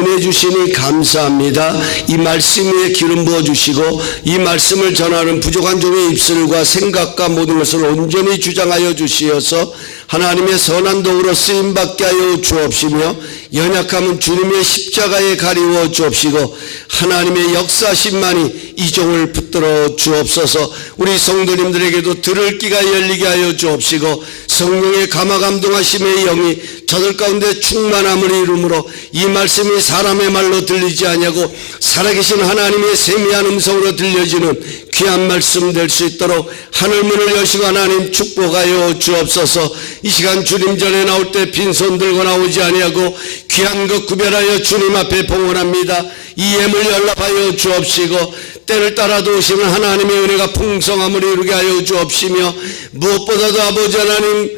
은혜 주시니 감사합니다. 이 말씀 위에 기름 부어주시고 이 말씀을 전하는 부족한 종의 입술과 생각과 모든 것을 온전히 주장하여 주시어서 하나님의 선한 도구로 쓰임받게 하여 주옵시며 연약함은 주님의 십자가에 가리워 주옵시고 하나님의 역사심만이 이 종을 붙들어 주옵소서. 우리 성도님들에게도 들을 귀가 열리게 하여 주옵시고 성령의 감화감동하심의 영이 저들 가운데 충만함을 이루므로 이 말씀이 사람의 말로 들리지 아니하고 살아계신 하나님의 세미한 음성으로 들려지는 귀한 말씀 될 수 있도록 하늘문을 여시고 하나님 축복하여 주옵소서. 이 시간 주님 전에 나올 때 빈손 들고 나오지 아니하고 귀한 것 구별하여 주님 앞에 봉헌합니다. 이 예물 연락하여 주옵시고 때를 따라도 오시는 하나님의 은혜가 풍성함을 이루게 하여 주옵시며 무엇보다도 아버지 하나님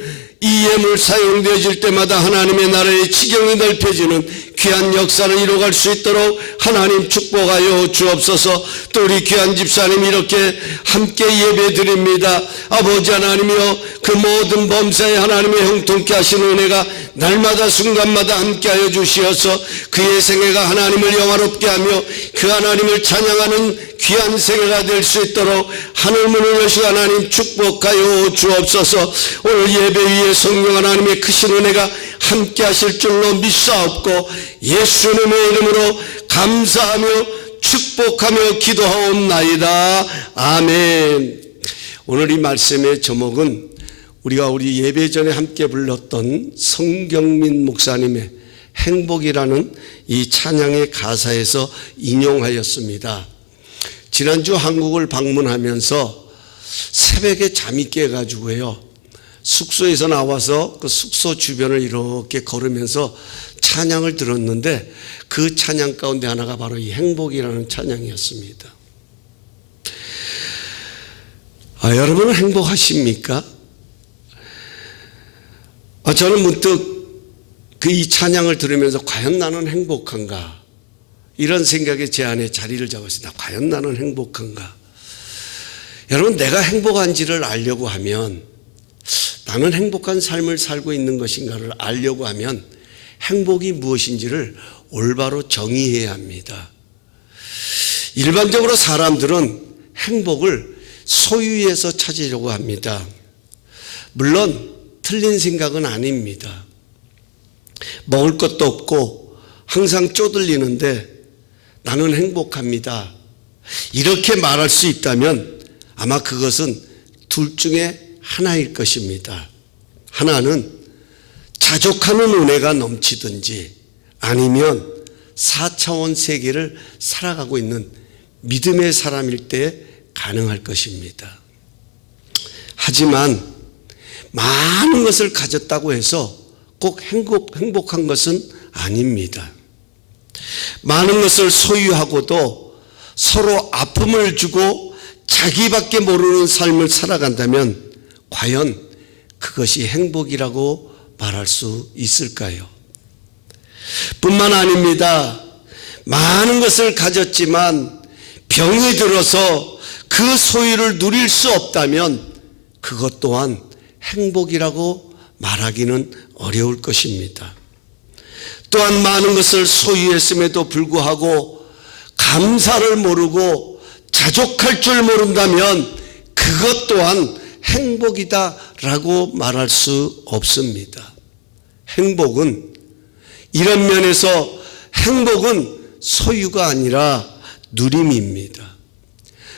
이 예물 사용되어질 때마다 하나님의 나라의 지경이 넓혀지는 귀한 역사를 이루어갈 수 있도록 하나님 축복하여 주옵소서. 또 우리 귀한 집사님 이렇게 함께 예배 드립니다. 아버지 하나님이여 그 모든 범사에 하나님의 형통케 하시는 은혜가 날마다 순간마다 함께하여 주시어서 그의 생애가 하나님을 영화롭게 하며 그 하나님을 찬양하는 귀한 생애가 될 수 있도록 하늘문을 여시고 하나님 축복하여 주옵소서. 오늘 예배 위에 성령 하나님의 크신 은혜가 함께 하실 줄로 믿사옵고 예수님의 이름으로 감사하며 축복하며 기도하옵나이다. 아멘. 오늘 이 말씀의 제목은 우리가 우리 예배 전에 함께 불렀던 성경민 목사님의 행복이라는 이 찬양의 가사에서 인용하였습니다. 지난주 한국을 방문하면서 새벽에 잠이 깨가지고요, 숙소에서 나와서 그 숙소 주변을 이렇게 걸으면서 찬양을 들었는데 그 찬양 가운데 하나가 바로 이 행복이라는 찬양이었습니다. 여러분은 행복하십니까? 저는 문득 그 이 찬양을 들으면서 과연 나는 행복한가? 이런 생각에 제 안에 자리를 잡았습니다. 과연 나는 행복한가? 여러분, 내가 행복한지를 알려고 하면, 나는 행복한 삶을 살고 있는 것인가를 알려고 하면 행복이 무엇인지를 올바로 정의해야 합니다. 일반적으로 사람들은 행복을 소유에서 찾으려고 합니다. 물론 틀린 생각은 아닙니다. 먹을 것도 없고 항상 쪼들리는데 나는 행복합니다, 이렇게 말할 수 있다면 아마 그것은 둘 중에 하나일 것입니다. 하나는 자족하는 은혜가 넘치든지 아니면 4차원 세계를 살아가고 있는 믿음의 사람일 때 가능할 것입니다. 하지만 많은 것을 가졌다고 해서 꼭 행복한 것은 아닙니다. 많은 것을 소유하고도 서로 아픔을 주고 자기밖에 모르는 삶을 살아간다면 과연 그것이 행복이라고 말할 수 있을까요? 뿐만 아닙니다. 많은 것을 가졌지만 병이 들어서 그 소유를 누릴 수 없다면 그것 또한 행복이라고 말하기는 어려울 것입니다. 또한 많은 것을 소유했음에도 불구하고 감사를 모르고 자족할 줄 모른다면 그것 또한 행복이다라고 말할 수 없습니다. 행복은 이런 면에서 행복은 소유가 아니라 누림입니다.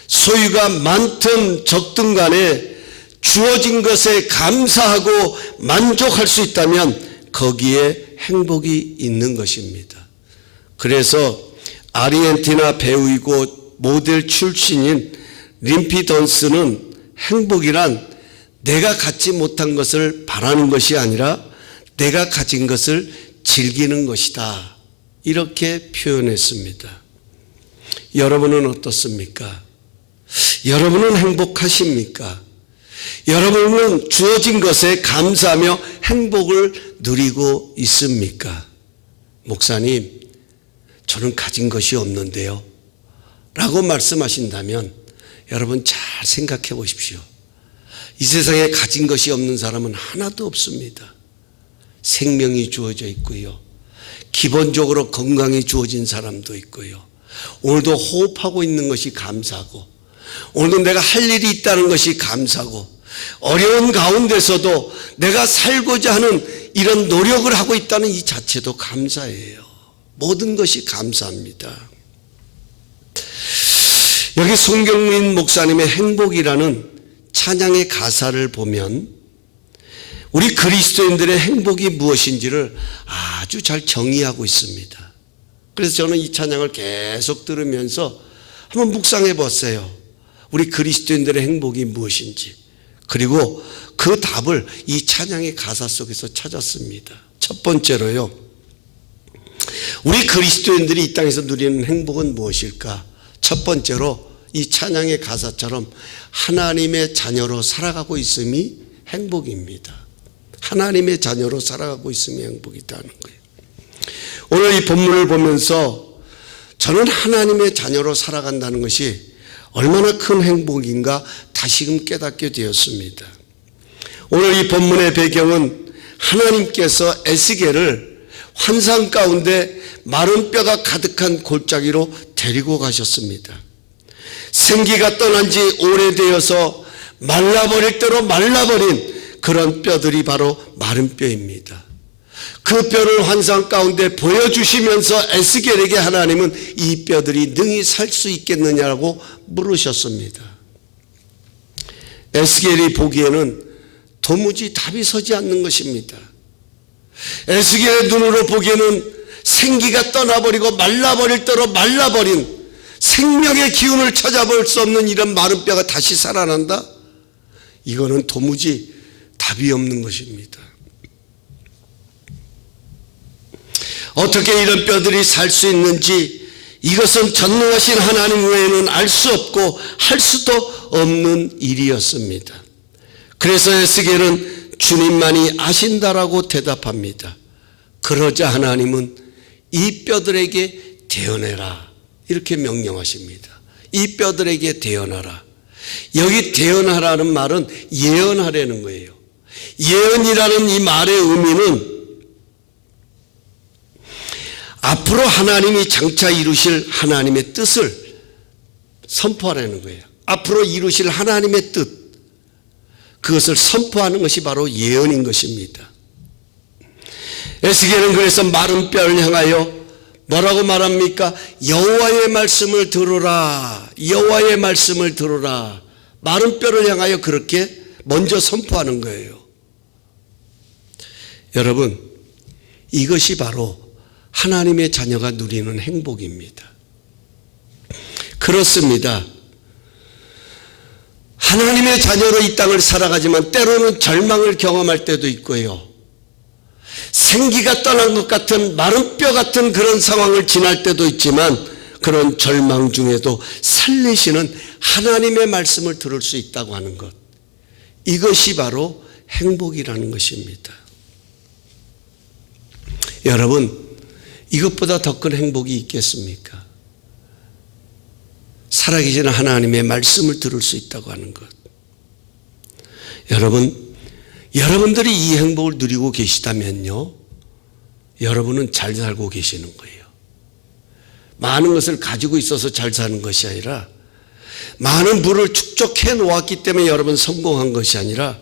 소유가 많든 적든 간에 주어진 것에 감사하고 만족할 수 있다면 거기에 행복이 있는 것입니다. 그래서 아르헨티나 배우이고 모델 출신인 림피 던스는 행복이란 내가 갖지 못한 것을 바라는 것이 아니라 내가 가진 것을 즐기는 것이다, 이렇게 표현했습니다. 여러분은 어떻습니까? 여러분은 행복하십니까? 여러분은 주어진 것에 감사하며 행복을 누리고 있습니까? 목사님, 저는 가진 것이 없는데요 라고 말씀하신다면 여러분 잘 생각해 보십시오. 이 세상에 가진 것이 없는 사람은 하나도 없습니다. 생명이 주어져 있고요, 기본적으로 건강이 주어진 사람도 있고요. 오늘도 호흡하고 있는 것이 감사고, 오늘도 내가 할 일이 있다는 것이 감사고, 어려운 가운데서도 내가 살고자 하는 이런 노력을 하고 있다는 이 자체도 감사예요. 모든 것이 감사합니다. 여기 송경민 목사님의 행복이라는 찬양의 가사를 보면 우리 그리스도인들의 행복이 무엇인지를 아주 잘 정의하고 있습니다. 그래서 저는 이 찬양을 계속 들으면서 한번 묵상해 보세요. 우리 그리스도인들의 행복이 무엇인지. 그리고 그 답을 이 찬양의 가사 속에서 찾았습니다. 첫 번째로요, 우리 그리스도인들이 이 땅에서 누리는 행복은 무엇일까? 첫 번째로 이 찬양의 가사처럼 하나님의 자녀로 살아가고 있음이 행복입니다. 하나님의 자녀로 살아가고 있음이 행복이다는 거예요. 오늘 이 본문을 보면서 저는 하나님의 자녀로 살아간다는 것이 얼마나 큰 행복인가 다시금 깨닫게 되었습니다. 오늘 이 본문의 배경은 하나님께서 에스겔을 환상 가운데 마른 뼈가 가득한 골짜기로 데리고 가셨습니다. 생기가 떠난 지 오래되어서 말라버릴 대로 말라버린 그런 뼈들이 바로 마른 뼈입니다. 그 뼈를 환상 가운데 보여주시면서 에스겔에게 하나님은 이 뼈들이 능히 살 수 있겠느냐고 물으셨습니다. 에스겔이 보기에는 도무지 답이 서지 않는 것입니다. 에스겔의 눈으로 보기에는 생기가 떠나버리고 말라버릴 대로 말라버린 생명의 기운을 찾아볼 수 없는 이런 마른 뼈가 다시 살아난다? 이거는 도무지 답이 없는 것입니다. 어떻게 이런 뼈들이 살 수 있는지 이것은 전능하신 하나님 외에는 알 수 없고 할 수도 없는 일이었습니다. 그래서 에스겔은 주님만이 아신다라고 대답합니다. 그러자 하나님은 이 뼈들에게 대언해라 이렇게 명령하십니다. 이 뼈들에게 대언하라. 여기 대언하라는 말은 예언하라는 거예요. 예언이라는 이 말의 의미는 앞으로 하나님이 장차 이루실 하나님의 뜻을 선포하라는 거예요. 앞으로 이루실 하나님의 뜻, 그것을 선포하는 것이 바로 예언인 것입니다. 에스겔은 그래서 마른 뼈를 향하여 뭐라고 말합니까? 여호와의 말씀을 들으라. 여호와의 말씀을 들으라. 마른 뼈를 향하여 그렇게 먼저 선포하는 거예요. 여러분, 이것이 바로 하나님의 자녀가 누리는 행복입니다. 그렇습니다. 하나님의 자녀로 이 땅을 살아가지만 때로는 절망을 경험할 때도 있고요. 생기가 떠난 것 같은 마른 뼈 같은 그런 상황을 지날 때도 있지만 그런 절망 중에도 살리시는 하나님의 말씀을 들을 수 있다고 하는 것, 이것이 바로 행복이라는 것입니다. 여러분, 이것보다 더 큰 행복이 있겠습니까? 살아계시는 하나님의 말씀을 들을 수 있다고 하는 것. 여러분들이 이 행복을 누리고 계시다면요, 여러분은 잘 살고 계시는 거예요. 많은 것을 가지고 있어서 잘 사는 것이 아니라, 많은 부를 축적해 놓았기 때문에 여러분 성공한 것이 아니라,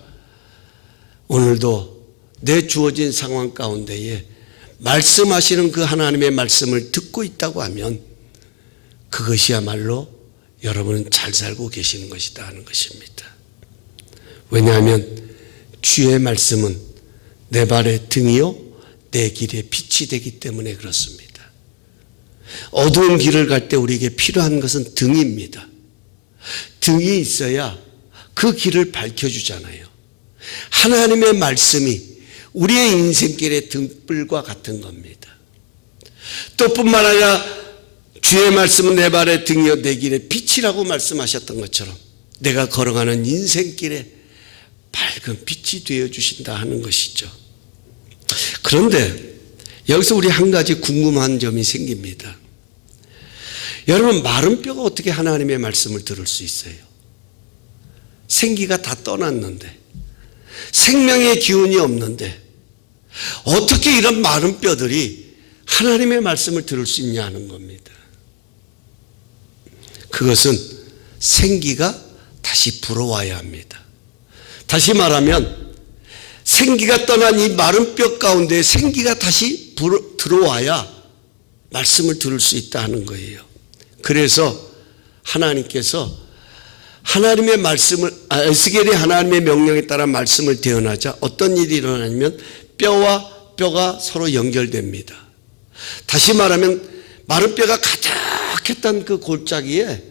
오늘도 내 주어진 상황 가운데에 말씀하시는 그 하나님의 말씀을 듣고 있다고 하면 그것이야말로 여러분은 잘 살고 계시는 것이다 하는 것입니다. 왜냐하면 주의 말씀은 내 발의 등이요 내 길의 빛이 되기 때문에 그렇습니다. 어두운 길을 갈 때 우리에게 필요한 것은 등입니다. 등이 있어야 그 길을 밝혀주잖아요. 하나님의 말씀이 우리의 인생길의 등불과 같은 겁니다. 또 뿐만 아니라 주의 말씀은 내 발의 등이요 내 길의 빛이라고 말씀하셨던 것처럼 내가 걸어가는 인생길에 밝은 빛이 되어주신다 하는 것이죠. 그런데 여기서 우리 한 가지 궁금한 점이 생깁니다. 여러분, 마른 뼈가 어떻게 하나님의 말씀을 들을 수 있어요? 생기가 다 떠났는데, 생명의 기운이 없는데 어떻게 이런 마른 뼈들이 하나님의 말씀을 들을 수 있냐 하는 겁니다. 그것은 생기가 다시 불어와야 합니다. 다시 말하면 생기가 떠난 이 마른 뼈 가운데 생기가 다시 들어와야 말씀을 들을 수 있다 하는 거예요. 그래서 하나님께서 하나님의 말씀을 에스겔이 하나님의 명령에 따라 말씀을 대언하자 어떤 일이 일어나냐면 뼈와 뼈가 서로 연결됩니다. 다시 말하면 마른 뼈가 가득했던 그 골짜기에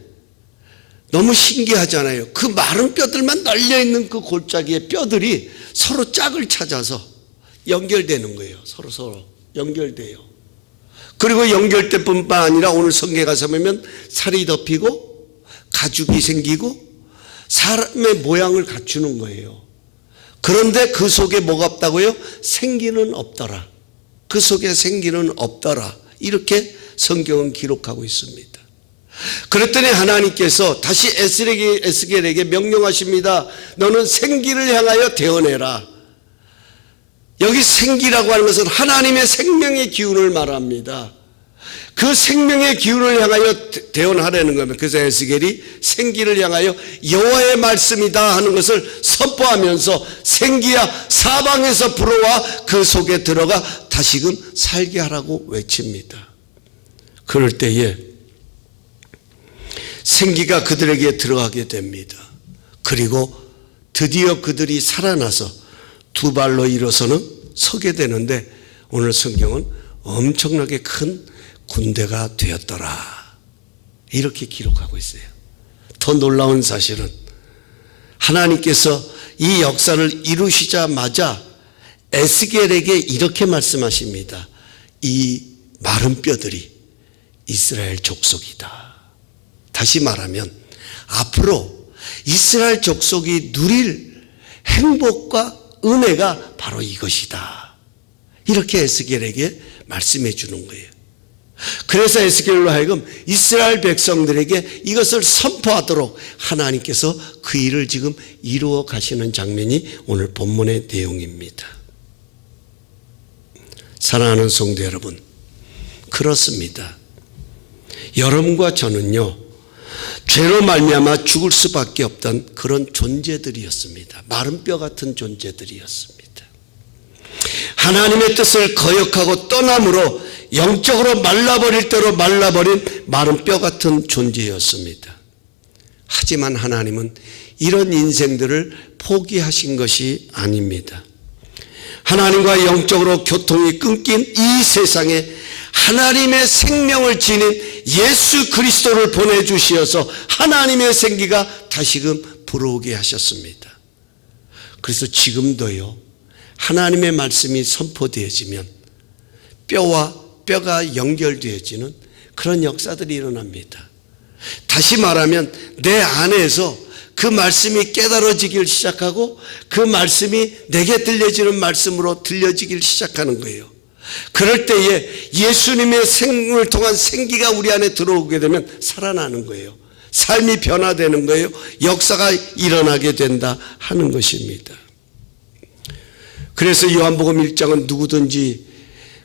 너무 신기하잖아요. 그 마른 뼈들만 널려있는 그 골짜기에 뼈들이 서로 짝을 찾아서 연결되는 거예요. 서로 연결돼요. 그리고 연결될 뿐만 아니라 오늘 성경에 가서 보면 살이 덮이고 가죽이 생기고 사람의 모양을 갖추는 거예요. 그런데 그 속에 뭐가 없다고요? 생기는 없더라. 그 속에 생기는 없더라. 이렇게 성경은 기록하고 있습니다. 그랬더니 하나님께서 다시 에스겔에게 명령하십니다. 너는 생기를 향하여 대언해라. 여기 생기라고 하는 것은 하나님의 생명의 기운을 말합니다. 그 생명의 기운을 향하여 대언하라는 겁니다. 그래서 에스겔이 생기를 향하여 여호와의 말씀이다 하는 것을 선포하면서 생기야 사방에서 불어와 그 속에 들어가 다시금 살게 하라고 외칩니다. 그럴 때에 생기가 그들에게 들어가게 됩니다. 그리고 드디어 그들이 살아나서 두 발로 일어서는 서게 되는데 오늘 성경은 엄청나게 큰 군대가 되었더라 이렇게 기록하고 있어요. 더 놀라운 사실은 하나님께서 이 역사를 이루시자마자 에스겔에게 이렇게 말씀하십니다. 이 마른 뼈들이 이스라엘 족속이다. 다시 말하면 앞으로 이스라엘 족속이 누릴 행복과 은혜가 바로 이것이다. 이렇게 에스겔에게 말씀해 주는 거예요. 그래서 에스겔로 하여금 이스라엘 백성들에게 이것을 선포하도록 하나님께서 그 일을 지금 이루어 가시는 장면이 오늘 본문의 내용입니다. 사랑하는 성도 여러분, 그렇습니다. 여러분과 저는요, 죄로 말미암아 죽을 수밖에 없던 그런 존재들이었습니다. 마른 뼈 같은 존재들이었습니다. 하나님의 뜻을 거역하고 떠남으로 영적으로 말라버릴 대로 말라버린 마른 뼈 같은 존재였습니다. 하지만 하나님은 이런 인생들을 포기하신 것이 아닙니다. 하나님과 영적으로 교통이 끊긴 이 세상에 하나님의 생명을 지닌 예수 그리스도를 보내주시어서 하나님의 생기가 다시금 불어오게 하셨습니다. 그래서 지금도요, 하나님의 말씀이 선포되어지면 뼈와 뼈가 연결되어지는 그런 역사들이 일어납니다. 다시 말하면 내 안에서 그 말씀이 깨달아지길 시작하고 그 말씀이 내게 들려지는 말씀으로 들려지길 시작하는 거예요. 그럴 때에 예수님의 생을 통한 생기가 우리 안에 들어오게 되면 살아나는 거예요. 삶이 변화되는 거예요. 역사가 일어나게 된다 하는 것입니다. 그래서 요한복음 1장은 누구든지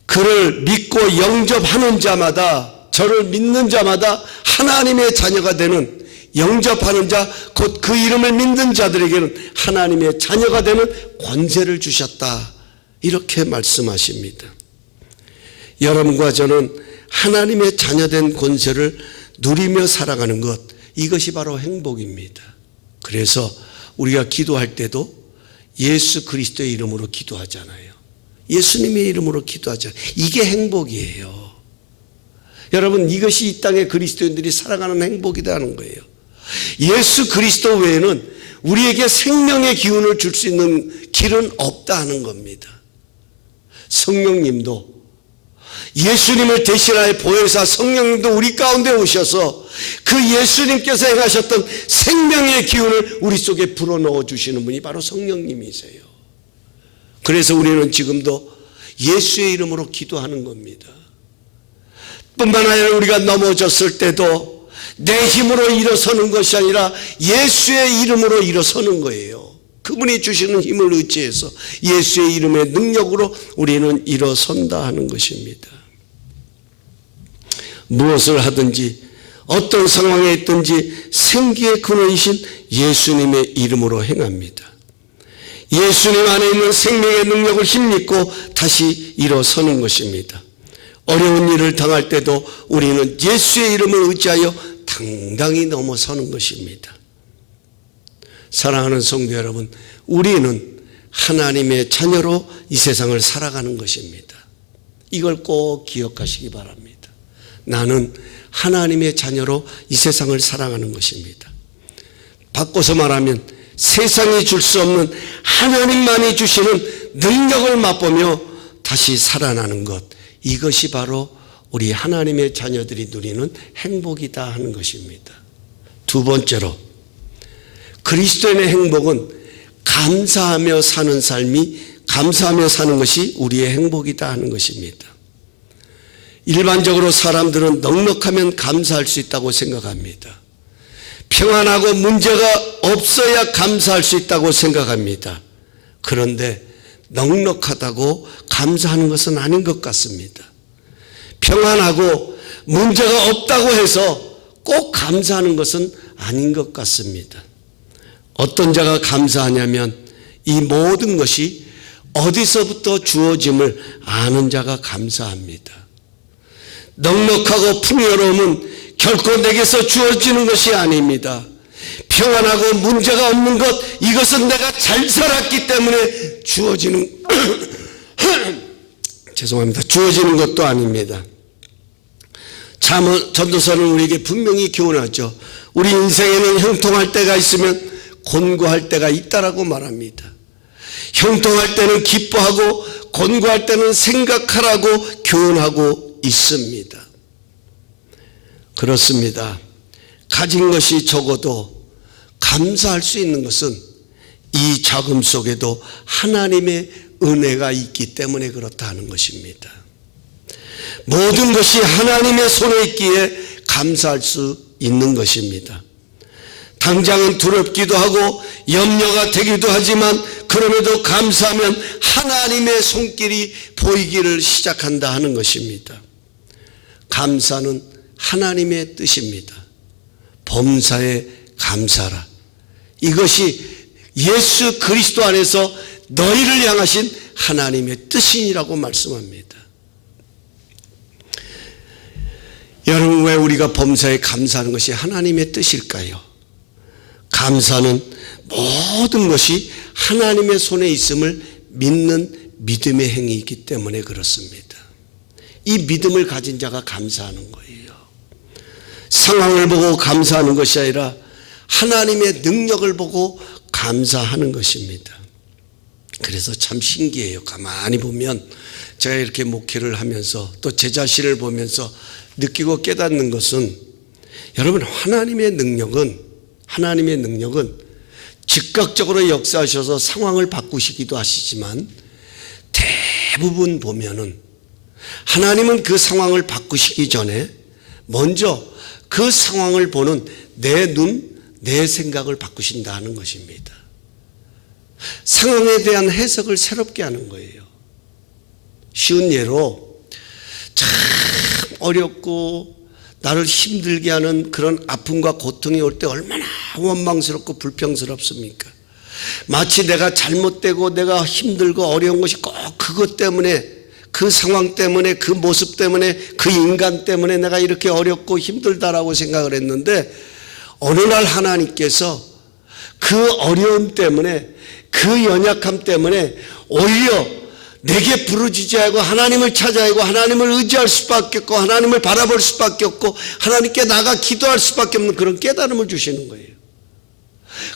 그를 믿고 영접하는 자마다, 저를 믿는 자마다 하나님의 자녀가 되는, 영접하는 자, 곧 그 이름을 믿는 자들에게는 하나님의 자녀가 되는 권세를 주셨다. 이렇게 말씀하십니다. 여러분과 저는 하나님의 자녀된 권세를 누리며 살아가는 것, 이것이 바로 행복입니다. 그래서 우리가 기도할 때도 예수 그리스도의 이름으로 기도하잖아요. 예수님의 이름으로 기도하잖아요. 이게 행복이에요. 여러분, 이것이 이 땅의 그리스도인들이 살아가는 행복이라는 거예요. 예수 그리스도 외에는 우리에게 생명의 기운을 줄 수 있는 길은 없다 하는 겁니다. 성령님도, 예수님을 대신하여 보혜사 성령님도 우리 가운데 오셔서 그 예수님께서 행하셨던 생명의 기운을 우리 속에 불어넣어 주시는 분이 바로 성령님이세요. 그래서 우리는 지금도 예수의 이름으로 기도하는 겁니다. 뿐만 아니라 우리가 넘어졌을 때도 내 힘으로 일어서는 것이 아니라 예수의 이름으로 일어서는 거예요. 그분이 주시는 힘을 의지해서 예수의 이름의 능력으로 우리는 일어선다 하는 것입니다. 무엇을 하든지 어떤 상황에 있든지 생기의 근원이신 예수님의 이름으로 행합니다. 예수님 안에 있는 생명의 능력을 힘입고 다시 일어서는 것입니다. 어려운 일을 당할 때도 우리는 예수의 이름을 의지하여 당당히 넘어서는 것입니다. 사랑하는 성도 여러분, 우리는 하나님의 자녀로 이 세상을 살아가는 것입니다. 이걸 꼭 기억하시기 바랍니다. 나는 하나님의 자녀로 이 세상을 살아가는 것입니다. 바꿔서 말하면 세상이 줄 수 없는 하나님만이 주시는 능력을 맛보며 다시 살아나는 것, 이것이 바로 우리 하나님의 자녀들이 누리는 행복이다 하는 것입니다. 두 번째로, 그리스도인의 행복은 감사하며 사는 삶이, 감사하며 사는 것이 우리의 행복이다 하는 것입니다. 일반적으로 사람들은 넉넉하면 감사할 수 있다고 생각합니다. 평안하고 문제가 없어야 감사할 수 있다고 생각합니다. 그런데 넉넉하다고 감사하는 것은 아닌 것 같습니다. 평안하고 문제가 없다고 해서 꼭 감사하는 것은 아닌 것 같습니다. 어떤 자가 감사하냐면 이 모든 것이 어디서부터 주어짐을 아는 자가 감사합니다. 넉넉하고 풍요로움은 결코 내게서 주어지는 것이 아닙니다. 평안하고 문제가 없는 것, 이것은 내가 잘 살았기 때문에 주어지는 죄송합니다. 주어지는 것도 아닙니다. 전도서는 우리에게 분명히 교훈하죠. 우리 인생에는 형통할 때가 있으면 곤고할 때가 있다라고 말합니다. 형통할 때는 기뻐하고 곤고할 때는 생각하라고 교훈하고 있습니다. 그렇습니다. 가진 것이 적어도 감사할 수 있는 것은 이 작음 속에도 하나님의 은혜가 있기 때문에 그렇다는 것입니다. 모든 것이 하나님의 손에 있기에 감사할 수 있는 것입니다. 당장은 두렵기도 하고 염려가 되기도 하지만 그럼에도 감사하면 하나님의 손길이 보이기를 시작한다 하는 것입니다. 감사는 하나님의 뜻입니다. 범사에 감사라. 이것이 예수 그리스도 안에서 너희를 향하신 하나님의 뜻이라고 말씀합니다. 여러분, 왜 우리가 범사에 감사하는 것이 하나님의 뜻일까요? 감사는 모든 것이 하나님의 손에 있음을 믿는 믿음의 행위이기 때문에 그렇습니다. 이 믿음을 가진 자가 감사하는 거예요. 상황을 보고 감사하는 것이 아니라 하나님의 능력을 보고 감사하는 것입니다. 그래서 참 신기해요. 가만히 보면 제가 이렇게 목회를 하면서 또 제 자신을 보면서 느끼고 깨닫는 것은, 여러분, 하나님의 능력은 즉각적으로 역사하셔서 상황을 바꾸시기도 하시지만 대부분 보면은 하나님은 그 상황을 바꾸시기 전에 먼저 그 상황을 보는 내 눈, 내 생각을 바꾸신다는 것입니다. 상황에 대한 해석을 새롭게 하는 거예요. 쉬운 예로 참 어렵고 나를 힘들게 하는 그런 아픔과 고통이 올 때 얼마나 원망스럽고 불평스럽습니까? 마치 내가 잘못되고 내가 힘들고 어려운 것이 꼭 그것 때문에, 그 상황 때문에, 그 모습 때문에, 그 인간 때문에 내가 이렇게 어렵고 힘들다라고 생각을 했는데, 어느 날 하나님께서 그 어려움 때문에, 그 연약함 때문에 오히려 내게 부르짖어야 하고 하나님을 찾아야 하고 하나님을 의지할 수밖에 없고 하나님을 바라볼 수밖에 없고 하나님께 나가 기도할 수밖에 없는 그런 깨달음을 주시는 거예요.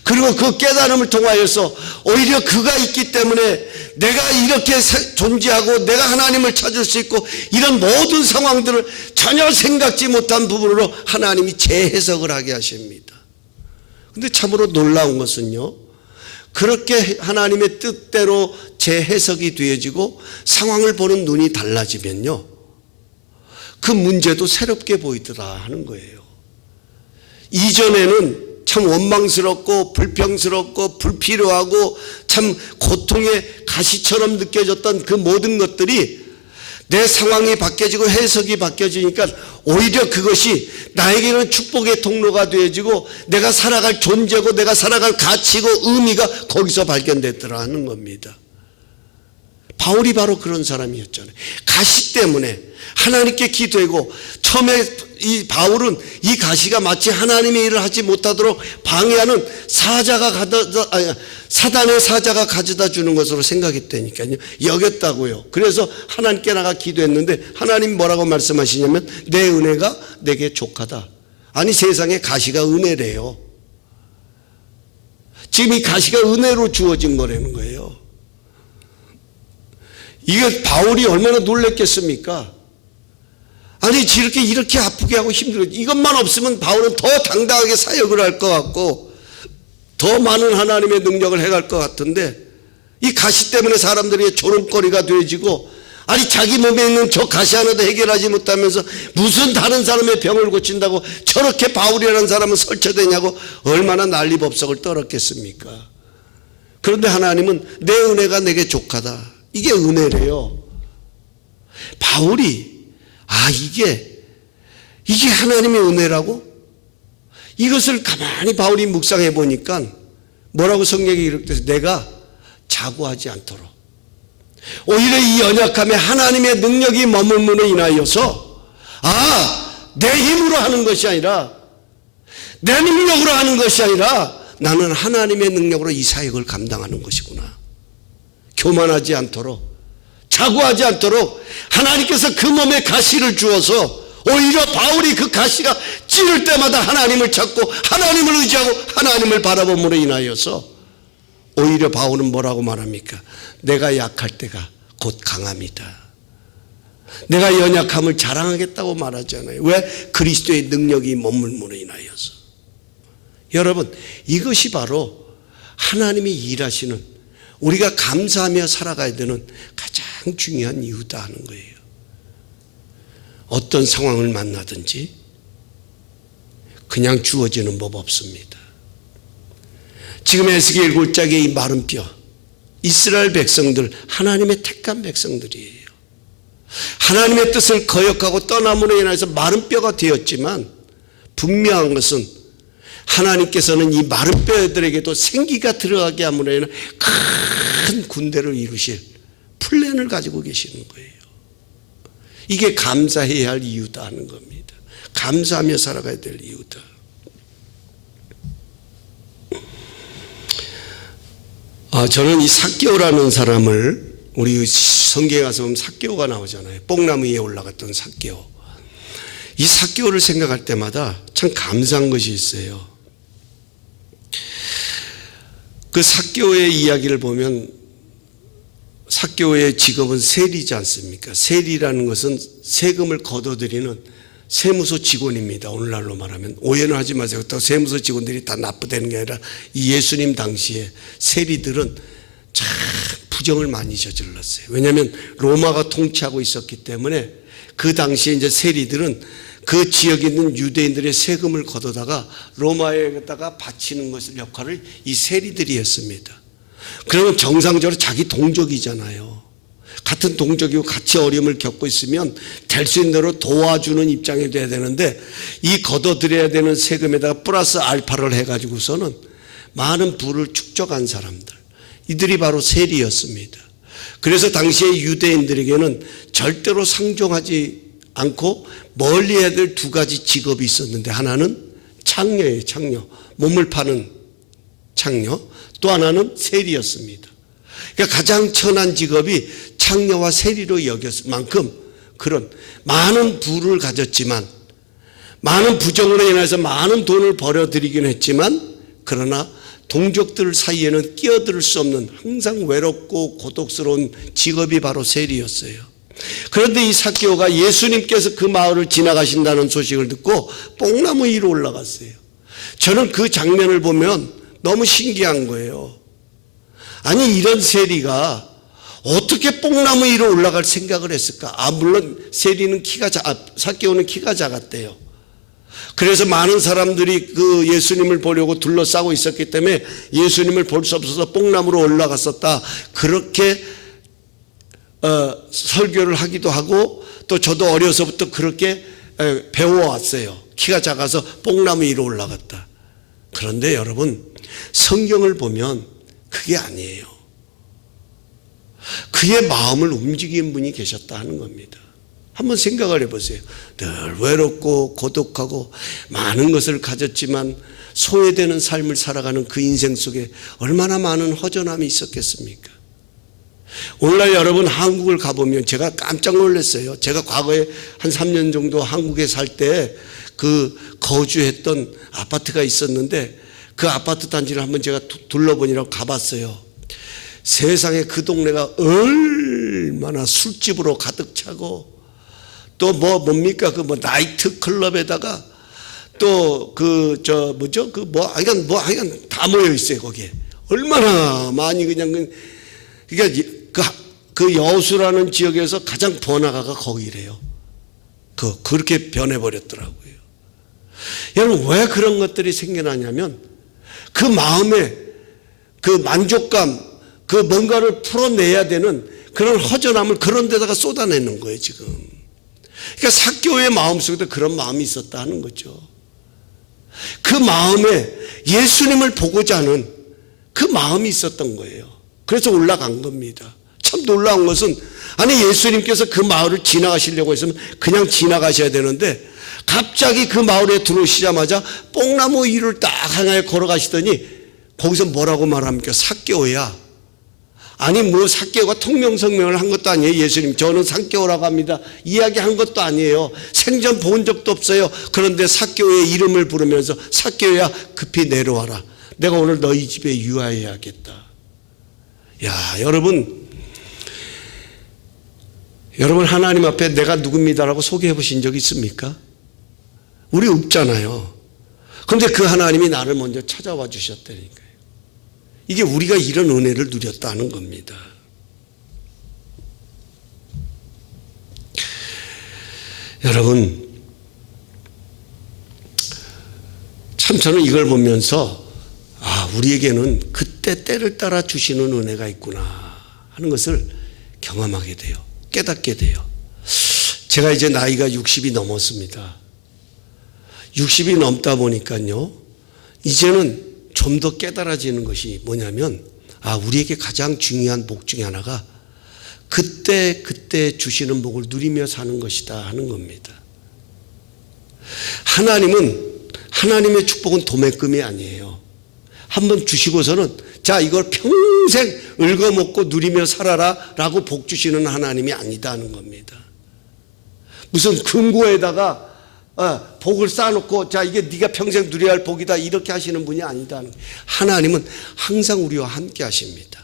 그리고 그 깨달음을 통하여서 오히려 그가 있기 때문에 내가 이렇게 존재하고 내가 하나님을 찾을 수 있고, 이런 모든 상황들을 전혀 생각지 못한 부분으로 하나님이 재해석을 하게 하십니다. 그런데 참으로 놀라운 것은요, 그렇게 하나님의 뜻대로 재해석이 되어지고 상황을 보는 눈이 달라지면요, 그 문제도 새롭게 보이더라 하는 거예요. 이전에는 참 원망스럽고 불평스럽고 불필요하고 참 고통의 가시처럼 느껴졌던 그 모든 것들이 내 상황이 바뀌어지고 해석이 바뀌어지니까 오히려 그것이 나에게는 축복의 통로가 되어지고 내가 살아갈 존재고 내가 살아갈 가치고 의미가 거기서 발견됐더라 하는 겁니다. 바울이 바로 그런 사람이었잖아요. 가시 때문에 하나님께 기도하고, 처음에 이 바울은 이 가시가 마치 하나님의 일을 하지 못하도록 방해하는 사단의 사자가 가져다 주는 것으로 생각했다니까요. 여겼다고요. 그래서 하나님께 나가 기도했는데 하나님 뭐라고 말씀하시냐면 내 은혜가 내게 족하다. 아니, 세상에 가시가 은혜래요. 지금 이 가시가 은혜로 주어진 거라는 거예요. 이게 바울이 얼마나 놀랬겠습니까? 아니, 이렇게 아프게 하고 힘들어. 이것만 없으면 바울은 더 당당하게 사역을 할 것 같고 더 많은 하나님의 능력을 해갈 것 같은데, 이 가시 때문에 사람들이 조롱거리가 되어지고, 아니, 자기 몸에 있는 저 가시 하나도 해결하지 못하면서 무슨 다른 사람의 병을 고친다고 저렇게 바울이라는 사람은 설쳐되냐고 얼마나 난리법석을 떨었겠습니까? 그런데 하나님은 내 은혜가 내게 족하다. 이게 은혜래요. 바울이 이게 하나님의 은혜라고? 이것을 가만히 바울이 묵상해 보니까 뭐라고 성경이 이렇게 돼서 내가 자고하지 않도록, 오히려 이 연약함에 하나님의 능력이 머물므로 인하여서 내 힘으로 하는 것이 아니라 내 능력으로 하는 것이 아니라 나는 하나님의 능력으로 이 사역을 감당하는 것이구나. 교만하지 않도록, 자고하지 않도록 하나님께서 그 몸에 가시를 주어서 오히려 바울이 그 가시가 찌를 때마다 하나님을 찾고 하나님을 의지하고 하나님을 바라봄으로 인하여서 오히려 바울은 뭐라고 말합니까? 내가 약할 때가 곧 강함이다. 내가 연약함을 자랑하겠다고 말하잖아요. 왜? 그리스도의 능력이 머물므로 인하여서. 여러분, 이것이 바로 하나님이 일하시는, 우리가 감사하며 살아가야 되는 가장 중요한 이유다 하는 거예요. 어떤 상황을 만나든지 그냥 주어지는 법 없습니다. 지금 에스겔 골짜기의 이 마른 뼈, 이스라엘 백성들, 하나님의 택한 백성들이에요. 하나님의 뜻을 거역하고 떠남으로 인해서 마른 뼈가 되었지만, 분명한 것은 하나님께서는 이 마른 뼈들에게도 생기가 들어가게 함으로 인해 큰 군대를 이루실 플랜을 가지고 계시는 거예요. 이게 감사해야 할 이유다 하는 겁니다. 감사하며 살아가야 될 이유다. 저는 이 삭개오라는 사람을, 우리 성경에 가서 보면 삭개오가 나오잖아요. 뽕나무 위에 올라갔던 삭개오. 이 삭개오를 생각할 때마다 참 감사한 것이 있어요. 그 삭개오의 이야기를 보면, 삭개오의 직업은 세리지 않습니까? 세리라는 것은 세금을 걷어들이는 세무서 직원입니다. 오늘날로 말하면. 오해는 하지 마세요. 또 세무서 직원들이 다 나쁘다는 게 아니라 이 예수님 당시에 세리들은 참 부정을 많이 저질렀어요. 왜냐하면 로마가 통치하고 있었기 때문에 그 당시에 이제 세리들은 그 지역에 있는 유대인들의 세금을 걷어다가 로마에다가 바치는 것을 역할을 이 세리들이 했습니다. 그러면 정상적으로 자기 동족이잖아요. 같은 동족이고 같이 어려움을 겪고 있으면 될 수 있는 대로 도와주는 입장이 돼야 되는데, 이 걷어들여야 되는 세금에다가 플러스 알파를 해가지고서는 많은 부를 축적한 사람들, 이들이 바로 세리였습니다. 그래서 당시에 유대인들에게는 절대로 상종하지 않고 멀리 해야 될 두 가지 직업이 있었는데, 하나는 창녀예요. 창녀, 몸을 파는 창녀. 또 하나는 세리였습니다. 그러니까 가장 천한 직업이 창녀와 세리로 여겼을 만큼 그런 많은 부를 가졌지만, 많은 부정으로 인해서 많은 돈을 벌어들이긴 했지만, 그러나 동족들 사이에는 끼어들 수 없는 항상 외롭고 고독스러운 직업이 바로 세리였어요. 그런데 이 삭개오가 예수님께서 그 마을을 지나가신다는 소식을 듣고 뽕나무 위로 올라갔어요. 저는 그 장면을 보면 너무 신기한 거예요. 아니, 이런 세리가 어떻게 뽕나무 위로 올라갈 생각을 했을까? 물론 세리는 삭개오는 키가 작았대요. 그래서 많은 사람들이 그 예수님을 보려고 둘러싸고 있었기 때문에 예수님을 볼 수 없어서 뽕나무로 올라갔었다, 그렇게 설교를 하기도 하고 또 저도 어려서부터 그렇게 배워왔어요. 키가 작아서 뽕나무 위로 올라갔다. 그런데 여러분, 성경을 보면 그게 아니에요. 그의 마음을 움직인 분이 계셨다 하는 겁니다. 한번 생각을 해보세요. 늘 외롭고 고독하고 많은 것을 가졌지만 소외되는 삶을 살아가는 그 인생 속에 얼마나 많은 허전함이 있었겠습니까? 오늘날 여러분 한국을 가보면 제가 깜짝 놀랐어요. 제가 과거에 한 3년 정도 한국에 살 때 그 거주했던 아파트가 있었는데 그 아파트 단지를 한번 제가 둘러보니라고 가봤어요. 세상에 그 동네가 얼마나 술집으로 가득 차고 또 뭡니까 그 나이트 클럽에다가 또 하여간 다 모여 있어요. 거기에 얼마나 많이 그러니까 그 여수라는 지역에서 가장 번화가가 거기래요. 그렇게 변해버렸더라고요. 여러분, 왜 그런 것들이 생겨나냐면 그 마음에 그 만족감, 그 뭔가를 풀어내야 되는 그런 허전함을 그런 데다가 쏟아내는 거예요, 지금. 그러니까 삭개오의 마음속에도 그런 마음이 있었다 하는 거죠. 그 마음에 예수님을 보고자 하는 그 마음이 있었던 거예요. 그래서 올라간 겁니다. 참 놀라운 것은 아니 예수님께서 그 마을을 지나가시려고 했으면 그냥 지나가셔야 되는데 갑자기 그 마을에 들어오시자마자 뽕나무 위를 딱 하나에 걸어가시더니 거기서 뭐라고 말합니까? 삭개오야. 아니 삭개오가 통명성명을 한 것도 아니에요. 예수님 저는 삭개오라고 합니다. 이야기한 것도 아니에요. 생전 본 적도 없어요. 그런데 삭개오의 이름을 부르면서 삭개오야 급히 내려와라. 내가 오늘 너희 집에 유하여야겠다. 야, 여러분 하나님 앞에 내가 누굽니다라고 소개해 보신 적 있습니까? 우리 없잖아요. 그런데 그 하나님이 나를 먼저 찾아와 주셨다니까요. 이게 우리가 이런 은혜를 누렸다는 겁니다. 여러분, 참 저는 이걸 보면서 우리에게는 그때 때를 따라 주시는 은혜가 있구나 하는 것을 경험하게 돼요. 깨닫게 돼요. 제가 이제 나이가 60이 넘었습니다. 60이 넘다 보니까요, 이제는 좀 더 깨달아지는 것이 뭐냐면 우리에게 가장 중요한 복 중에 하나가 그때 주시는 복을 누리며 사는 것이다 하는 겁니다. 하나님의 축복은 도매금이 아니에요. 한번 주시고서는 자 이걸 평생 읊어먹고 누리며 살아라 라고 복 주시는 하나님이 아니다 하는 겁니다. 무슨 금고에다가 복을 쌓아놓고 자 이게 네가 평생 누려야 할 복이다 이렇게 하시는 분이 아니다. 하나님은 항상 우리와 함께 하십니다.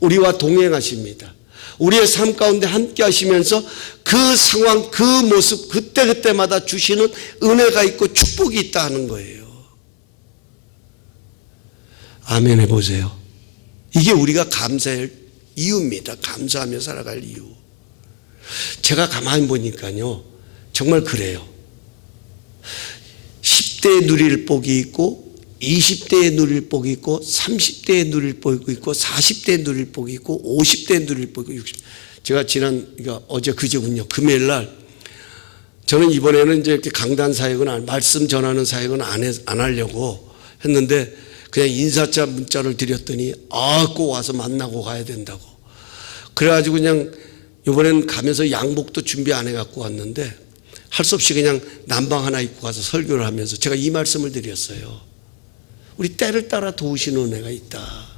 우리와 동행하십니다. 우리의 삶 가운데 함께 하시면서 그 상황 그 모습 그때마다 주시는 은혜가 있고 축복이 있다 하는 거예요. 아멘 해보세요. 이게 우리가 감사할 이유입니다. 감사하며 살아갈 이유. 제가 가만히 보니까요 정말 그래요. 10대에 누릴 복이 있고 20대에 누릴 복이 있고 30대에 누릴 복이 있고 40대에 누릴 복이 있고 50대에 누릴 복이 있고 60. 제가 어제 그제군요. 금요일 날 저는 이번에는 이제 이렇게 강단 사역은 말씀 전하는 사역은 안 하려고 했는데 그냥 인사자 문자를 드렸더니 꼭 와서 만나고 가야 된다고. 그래가지고 그냥 이번엔 가면서 양복도 준비 안 해갖고 왔는데 할 수 없이 그냥 남방 하나 입고 가서 설교를 하면서 제가 이 말씀을 드렸어요. 우리 때를 따라 도우시는 은혜가 있다.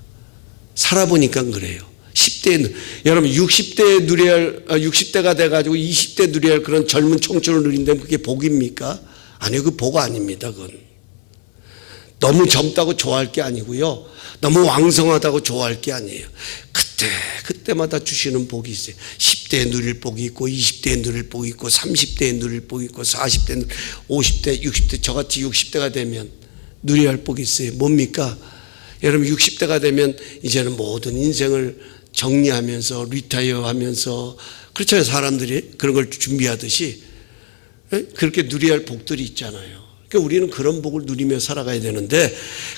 살아보니까 그래요. 10대 여러분 60대가 돼가지고 20대 누려야 할 그런 젊은 청춘을 누린다면 그게 복입니까? 아니요, 그 복 아닙니다. 그건 너무 젊다고 좋아할 게 아니고요, 너무 왕성하다고 좋아할 게 아니에요. 그때마다 주시는 복이 있어요. 10대에 누릴 복이 있고 20대에 누릴 복이 있고 30대에 누릴 복이 있고 40대, 50대, 60대 저같이 60대가 되면 누려야 할 복이 있어요. 뭡니까? 여러분 60대가 되면 이제는 모든 인생을 정리하면서 리타이어 하면서 그렇잖아요. 사람들이 그런 걸 준비하듯이 그렇게 누려야 할 복들이 있잖아요. 그러니까 우리는 그런 복을 누리며 살아가야 되는데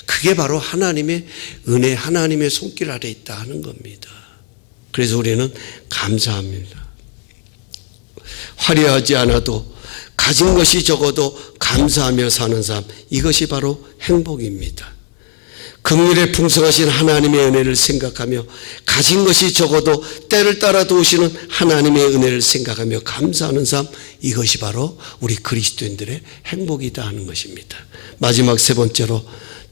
그게 바로 하나님의 은혜, 하나님의 손길 아래 있다 하는 겁니다. 그래서 우리는 감사합니다. 화려하지 않아도 가진 것이 적어도 감사하며 사는 삶, 이것이 바로 행복입니다. 긍휼에 풍성하신 하나님의 은혜를 생각하며 가진 것이 적어도 때를 따라 도우시는 하나님의 은혜를 생각하며 감사하는 삶, 이것이 바로 우리 그리스도인들의 행복이다 하는 것입니다. 마지막 세 번째로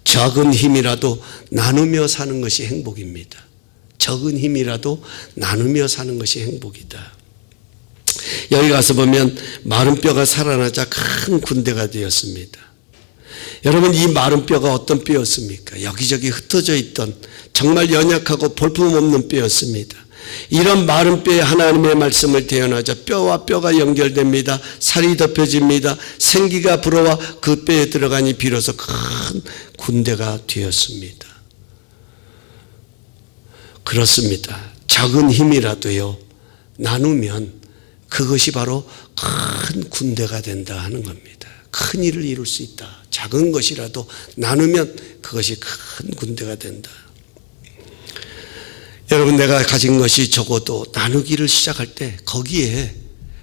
적은 힘이라도 나누며 사는 것이 행복입니다. 적은 힘이라도 나누며 사는 것이 행복이다. 여기 가서 보면 마른 뼈가 살아나자 큰 군대가 되었습니다. 여러분, 이 마른 뼈가 어떤 뼈였습니까? 여기저기 흩어져 있던 정말 연약하고 볼품없는 뼈였습니다. 이런 마른 뼈에 하나님의 말씀을 대언하자 뼈와 뼈가 연결됩니다. 살이 덮여집니다. 생기가 불어와 그 뼈에 들어가니 비로소 큰 군대가 되었습니다. 그렇습니다. 작은 힘이라도요, 나누면 그것이 바로 큰 군대가 된다 하는 겁니다. 큰 일을 이룰 수 있다. 작은 것이라도 나누면 그것이 큰 군대가 된다. 여러분, 내가 가진 것이 적어도 나누기를 시작할 때 거기에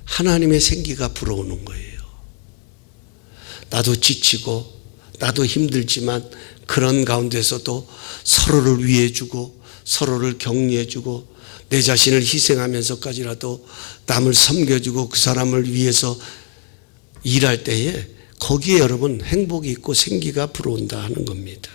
하나님의 생기가 불어오는 거예요. 나도 지치고 나도 힘들지만 그런 가운데서도 서로를 위해주고 서로를 격려해주고 내 자신을 희생하면서까지라도 남을 섬겨주고 그 사람을 위해서 일할 때에 거기에 여러분 행복이 있고 생기가 불어온다 하는 겁니다.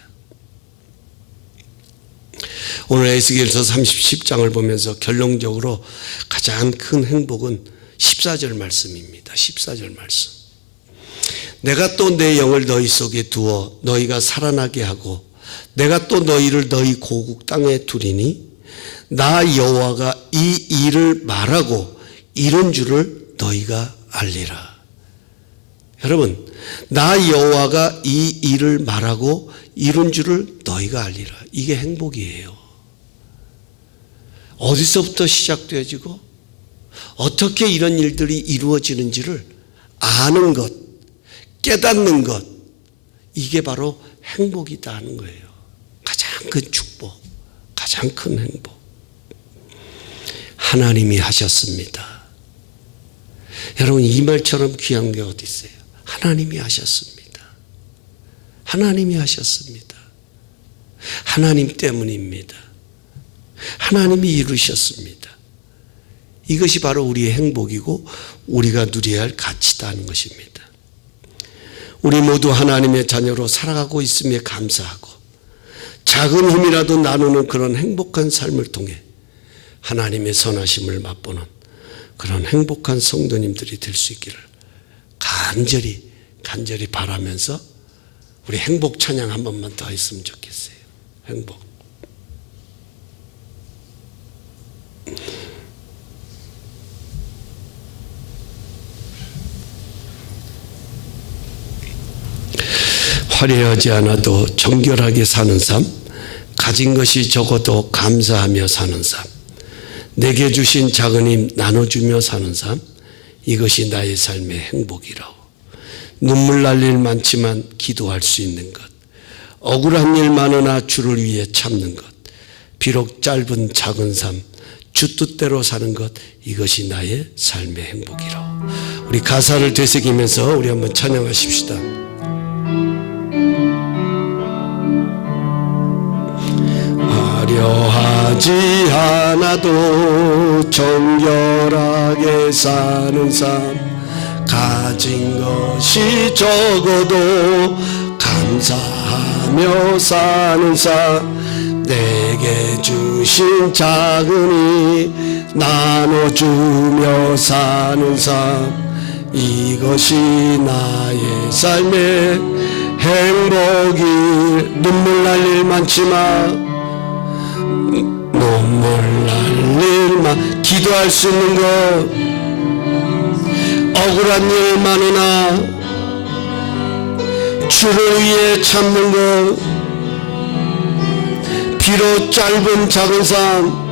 오늘 에스겔서 30장을 보면서 결론적으로 가장 큰 행복은 14절 말씀입니다. 14절 말씀. 내가 또 내 영을 너희 속에 두어 너희가 살아나게 하고 내가 또 너희를 너희 고국 땅에 두리니 나 여호와가 이 일을 말하고 이룬 줄을 너희가 알리라. 여러분, 나 여호와가 이 일을 말하고 이룬 줄을 너희가 알리라. 이게 행복이에요. 어디서부터 시작되어지고 어떻게 이런 일들이 이루어지는지를 아는 것, 깨닫는 것, 이게 바로 행복이다 하는 거예요. 가장 큰 축복, 가장 큰 행복. 하나님이 하셨습니다. 여러분, 이 말처럼 귀한 게 어디 있어요? 하나님이 하셨습니다. 하나님이 하셨습니다. 하나님 때문입니다. 하나님이 이루셨습니다. 이것이 바로 우리의 행복이고 우리가 누려야 할 가치다 하는 것입니다. 우리 모두 하나님의 자녀로 살아가고 있음에 감사하고 작은 힘이라도 나누는 그런 행복한 삶을 통해 하나님의 선하심을 맛보는 그런 행복한 성도님들이 될 수 있기를 간절히 바라면서 우리 행복 찬양 한 번만 더 했으면 좋겠어요. 행복. 화려하지 않아도 정결하게 사는 삶, 가진 것이 적어도 감사하며 사는 삶, 내게 주신 작은 힘 나눠주며 사는 삶, 이것이 나의 삶의 행복이라오. 눈물 날 일 많지만 기도할 수 있는 것, 억울한 일 많으나 주를 위해 참는 것, 비록 짧은 작은 삶, 주 뜻대로 사는 것, 이것이 나의 삶의 행복이라오. 우리 가사를 되새기면서 우리 한번 찬양하십시다. 화려하지 않아도 정결하게 사는 삶, 가진 것이 적어도 감사하며 사는 삶, 내게 주신 작은 힘 나눠주며 사는 삶, 이것이 나의 삶의 행복이. 눈물 날 일 많지만 눈물 날 일만 기도할 수 있는 것, 억울한 일 많으나 주를 위해 참는 것, 비록 짧은 작은 삶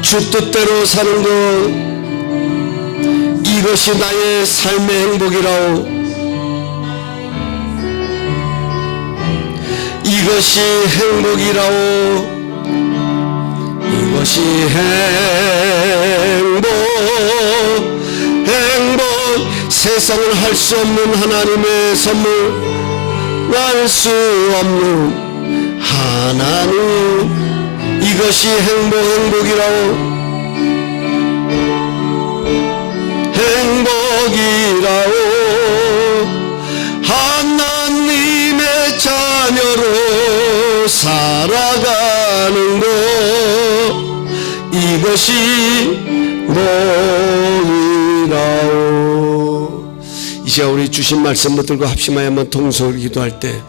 주 뜻대로 사는 것, 이것이 나의 삶의 행복이라오. 이것이 행복이라오. 이것이 행복 세상은 할 수 없는 하나님의 선물 알 수 없는 하나님 이것이 행복이라오 행복이라오 하나님의 자녀로 살아가는 것 이것이 복이라오. 이제 우리 주신 말씀 붙들고 합심하여 한번 통성으로 기도할 때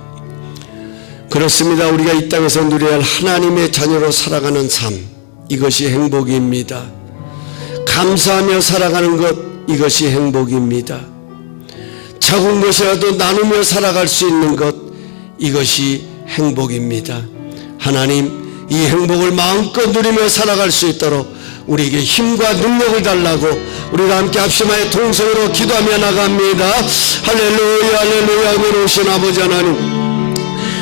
그렇습니다. 우리가 이 땅에서 누려야 할 하나님의 자녀로 살아가는 삶 이것이 행복입니다. 감사하며 살아가는 것 이것이 행복입니다. 작은 것이라도 나누며 살아갈 수 있는 것 이것이 행복입니다. 하나님 이 행복을 마음껏 누리며 살아갈 수 있도록 우리에게 힘과 능력을 달라고 우리가 함께 합심하여 통성으로 기도하며 나갑니다. 할렐루야 할렐루야. 은혜로우신 아버지 하나님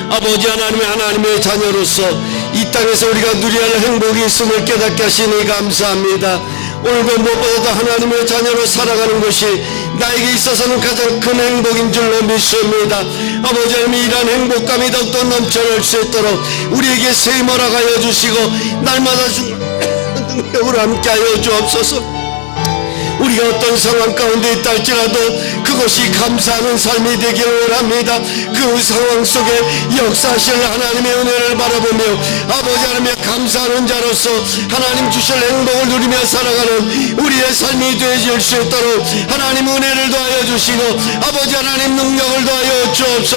아버지 하나님의 자녀로서 이 땅에서 우리가 누려야 할 행복이 있음을 깨닫게 하시니 감사합니다. 오늘도 무엇보다도 하나님의 자녀로 살아가는 것이 나에게 있어서는 가장 큰 행복인 줄로 믿습니다. 아버지 하나님 이러한 행복감이 더욱더 넘쳐날 수 있도록 우리에게 새 허락하여 주시고 날마다 능력으로 함께하여 주옵소서. 우리가 어떤 상황 가운데 있다 할지라도 그것이 감사하는 삶이 되기를 원합니다. 그 상황 속에 역사하실 하나님의 은혜를 바라보며 아버지 하나님의 감사하는 자로서 하나님 주실 행복을 누리며 살아가는 우리의 삶이 되어질 수 있도록 하나님 은혜를 더하여 주시고 아버지 하나님 능력을 더하여 주옵소서.